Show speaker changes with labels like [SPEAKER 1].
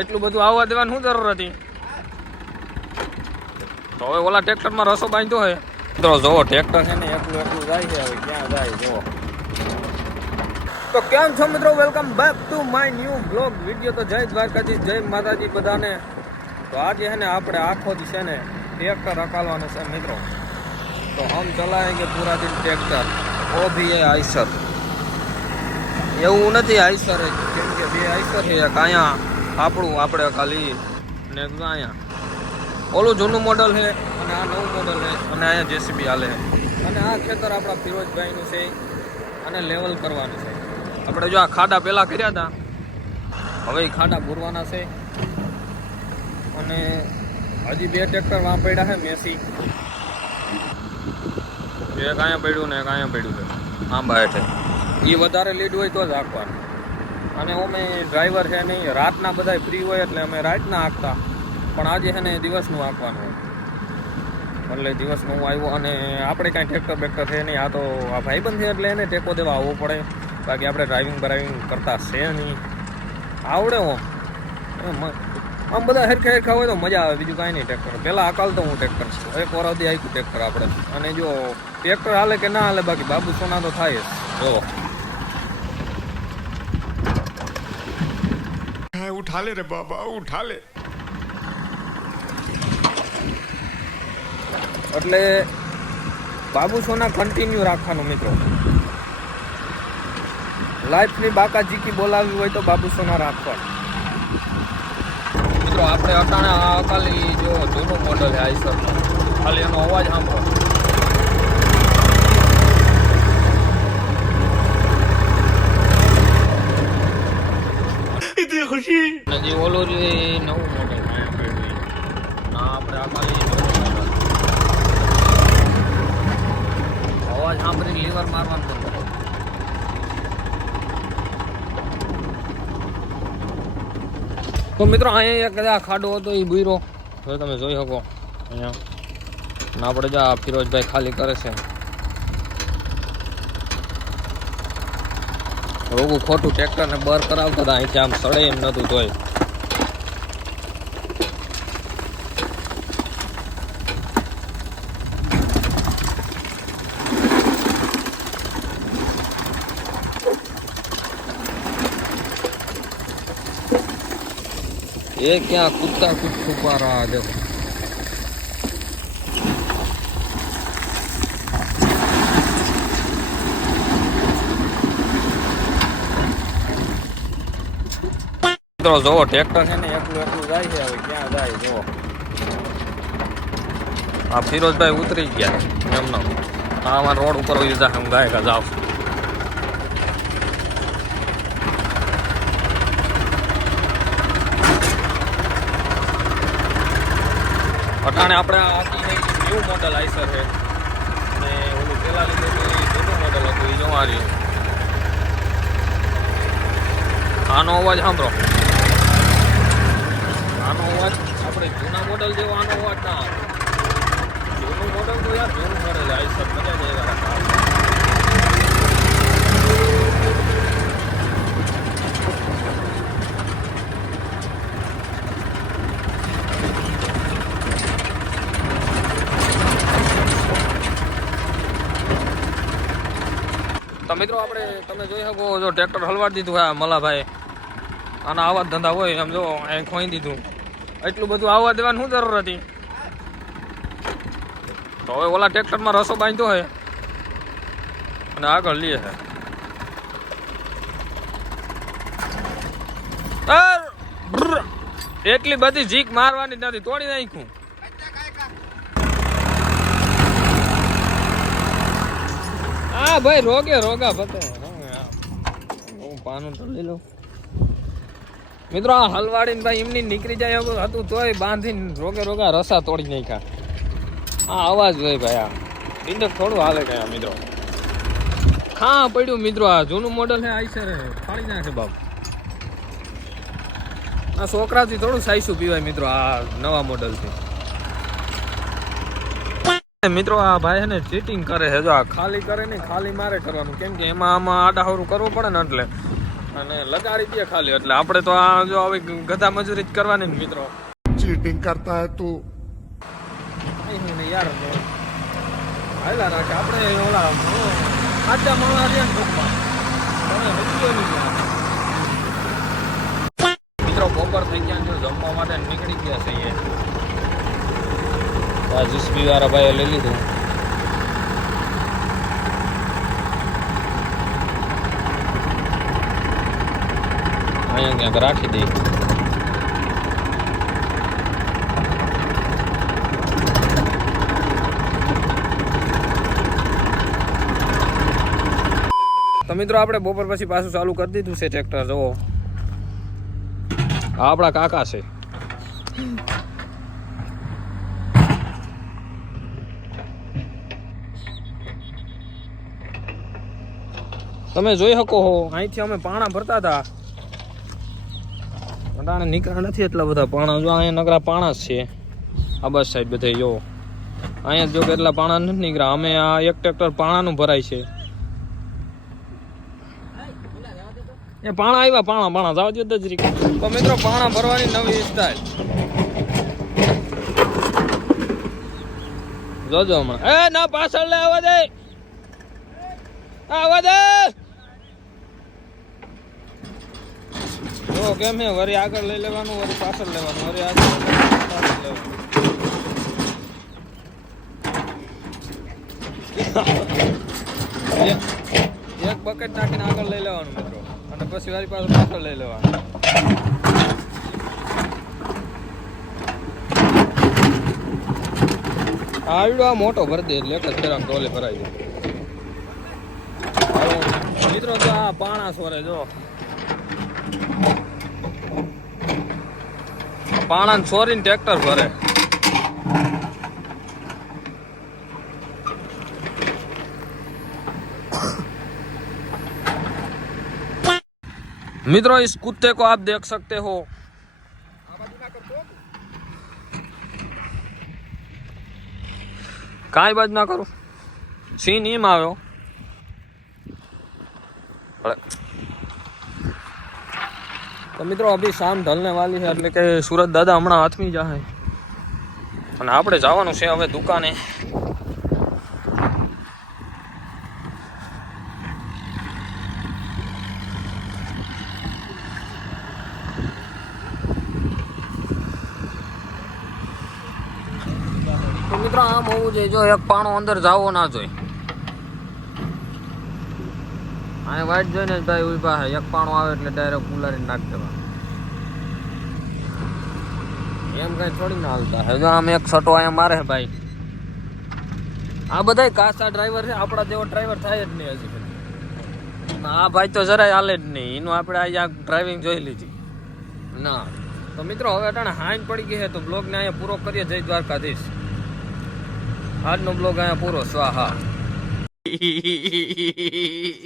[SPEAKER 1] એટલું બધું આવવા દેવાની શું જરૂર હતી? તો હવે ઓલા ટ્રેક્ટરમાં રસો બાંધ્યો હોય મિત્રો જોવો ટ્રેક્ટર છે ને એકલું એકલું જાય છે હવે ક્યાં જાય જોવો. તો કેમ છો મિત્રો? Welcome back to my new blog video તો જય દ્વારકાજી જય માતાજી બધાને. તો આજે છે ને આપણે આખો જ છે ને ટ્રેક્ટર હકાલવાનું છે મિત્રો. તો હમ ચલાવેંગે પૂરા દિન ટ્રેક્ટર? ઓ ભી એ આઈસર. એવું નથી આઈસર. કેમ કે બે આઈસર છે એક અહીંયા. આપણું, આપણે ખાલી ને અહીંયા. ઓલું જૂનું મોડલ છે અને આ નવું મોડલ છે અને અહીંયા જેસીબી હાલે છે. અને આ ખેતર આપણા ફિરોજભાઈનું છે અને લેવલ કરવાનું છે. આપણે જો આ ખાડા પહેલાં કર્યા હતા, હવે ખાડા પૂરવાના છે. અને હજી બે ટ્રેક્ટર વાં પડ્યા છે, મેસી. એક અહીંયા પડ્યું ને એક અહીંયા પડ્યું છે. આંબા હેઠે એ વધારે લીડ હોય તો જ હાંકવાનું. અને અમે ડ્રાઈવર છે નહીં રાતના બધા ફ્રી હોય એટલે અમે રાતના આંકતા પણ આજે છે ને દિવસનું આંકવાનું એટલે દિવસનું હું આવ્યો અને આપણે કાંઈ ટ્રેક્ટર બેક્ટર છે નહીં, આ તો આ ભાઈબંધ છે એટલે એને ટેકો દેવા આવવો પડે. બાકી આપણે ડ્રાઇવિંગ બરાઇવિંગ કરતા છે નહીં. આવડે હું. આમ બધા હરખા હરખા હોય તો મજા આવે, બીજું કાંઈ નહીં ટ્રેક્ટર પહેલાં અકાલતો હું ટ્રેક્ટર એક વરદી આવ્યું ટ્રેક્ટર આપણે. અને જો ટ્રેક્ટર હાલે કે ના હાલે, બાકી બાબુ સોના તો થાય જ. જો.
[SPEAKER 2] उठा ले रे बाबा उठा ले
[SPEAKER 1] એટલે બાબુ સોના કન્ટિન્યુ રાખવાનું મિત્રો લાઈફની બાકા જીકી બોલાવવી હોય તો બાબુ સોના રાખવા મિત્રો આપણે અટાણે આ ખાલી જો જૂનું મોડલ છે આઈસરનું ખાલી એનો અવાજ સાંભળો ખુશી. જે ઓલો જે એ નવું મોડલ ના, આપણે આમાં અવાજ સાંભળી લીવર મારવાનું બંધ તો મિત્રો, અહીંયા એક કદાચ ખાડો હતો, એ ભૂરો હવે તમે જોઈ શકો. અહીંયા. ના આપણે જા ફિરોજભાઈ ખાલી કરે છે. રોગું ખોટું ટ્રેક્ટરને બર કરાવતા હતા અહીંથી આમ સડે એમ નહોતું તોય. એ ક્યાં કૂદતા કૂદ ફૂંકવા રહ્યા દેખો મિત્રો જોવો ટ્રેક્ટર છે ને એકલું એકલું જાય છે, હવે ક્યાં જાય જોવો આ ફિરોજભાઈ ઉતરી ગયા, એમનો. હા અમારા રોડ ઉપર હોય જાય હું ગાયકા જાઉં અટાણે આપણે આખી ન્યૂ મોડલ આઈસર છે, અને ઓલું પેલા લીધેલું એ જૂનું મોડલ હતું, એ જોવા રહ્યું. આનો અવાજ સાંભળો. આનો અવાજ, આપણે જૂના મોડલ જેવો આનો અવાજ ના આવે. જૂનું મોડલ તો યાર જૂનું મોડલ આઈસર મજા જ આવે. તો મિત્રો આપણે તમે જોઈ શકો જો ટ્રેક્ટર હલવાડી દીધું હા મલાભાઈ. આના આવા ધંધા હોય એમ જો, અહીં ખોઈ દીધું. એટલું બધું આવવા દેવાની શું જરૂર હતી? તો હવે ઓલા ટ્રેક્ટરમાં રસો બાંધ્યો હોય અને આગળ લે! બ્ર! એટલી બધી જીક મારવાની નથી. તોડી નાખ્યું. હા ભાઈ રોગે, રોગા પતે હું પાનું તો લઈ લઉં. મિત્રો, આ હલવાડીને ભાઈ એમની નીકળી જાય એવું હતું, તોય બાંધીને રોગે રોગા રસા તોડી નાખ્યા. આ અવાજ હોય ભાઈ, આ. ઇન્ડક થોડું હાલે ગયા મિત્રો. હા પડ્યું મિત્રો, આ જૂનું મોડલ હે આઈસર હે ફાડી નાખે બાપ. આ છોકરાથી થોડું સાઈસું પીવાય મિત્રો, આ નવા મોડલથી મિત્રો, આ ભાઈ ને ચીટિંગ કરે છે, જો આ ખાલી કરે ને ખાલી મારે કરવાનું, કેમ કે એમાં આમાં આડાહોરું કરવું પડે ને એટલે. અને લગાડી દે ખાલી. એટલે આપણે તો આ જો હવે ગધા મજૂરી જ કરવાની ને મિત્રો.
[SPEAKER 2] ચીટિંગ
[SPEAKER 1] કરતા હે તું. યાર હાલા રાખે. આપણે ઓલા આટા માણસ રહ્યા ને ભૂખમાં તમે હજુ મિત્રો બપોર થઈ ગયા જો જમવા માટે નીકળી ગયા છે એ જુસબી વાળા ભાઈએ લઈ લીધું. અહીંયા ક્યાંક રાખી દઈ તો મિત્રો, આપણે બપોર પછી પાછું ચાલુ કરી દીધું છે ટ્રેક્ટર, જુઓ. આ આપણા કાકા છે. તમે જોઈ શકો હો. અહીંથી અમે પાણા ભરતા હતા. અટાણે નીકળ્યા નથી એટલા બધા પાણા. જો અહીંયા નકરા પાણા જ છે. આ બસ સાઈડ બધે જો. અહીંયા જો કેટલા પાણા નથી નીકળ્યા. અમે આ એક ટ્રેક્ટર પાણાનું ભરાય છે. એ પાણા આવ્યા, પાણા પાણા. જાવ દો દજરી. તો મિત્રો, પાણા ભરવાની નવી સ્ટાઇલ જોજો હમણાં. એ, ના, પાછળ લે આવવા દે. આવવા દે. કેમ હે આગળ લઈ લેવાનું, વરી પાછળ લેવાનું. પાછળ એક બકેટ નાખીને આગળ લઈ લેવાનું, મિત્રો. અને પછી વારી પાસે પાછળ લઈ લેવાનું. આવડો આ મોટો ભરી દે એટલે એક જ ફેરામાં ડોલે ભરાઈ જાય. મિત્રો તો આ પાણા સોરે, જો. પાણા સોરીને ટ્રેક્ટર ભરે मित्रों इस कुत्ते को आप देख सकते हो કાંઈ બાજ ના કરું સીન એમ આવ્યો અરે. તો મિત્રો અભી શામ ઢલને વાલી છે, એટલે કે સુરત દાદા હમણાં હાથમી જાહે અને આપણે જવાનું છે હવે દુકાને. મિત્રો આમ હોવું જોઈએ, જો એક પાણો અંદર જાવો ના જોઈએ. આ વાઈટ જોઈને જ ભાઈ ઊભા છે એક પાણું આવે એટલે ડાયરેક્ટ ઉલારીને નાખ દેવા એમ કઈ થોડી ના હાલતા. હજુ આમ એક સટો અહીંયા મારે છે ભાઈ. આ બધા કાસા ડ્રાઈવર છે. આપણા જેવો ડ્રાઈવર થાય જ નહીં હજી. આ ભાઈ તો જરાય હાલે જ નહીં. એનું આપણે આ ડ્રાઇવિંગ જોઈ લીધી. ના. તો મિત્રો, હવે અટાણે હાઈન પડી ગઈ છે તો બ્લોગને અહીંયા પૂરો કરીએ. જય દ્વારકાધીશ. આજનો બ્લોગ અહીંયા પૂરો. સ્વાહા.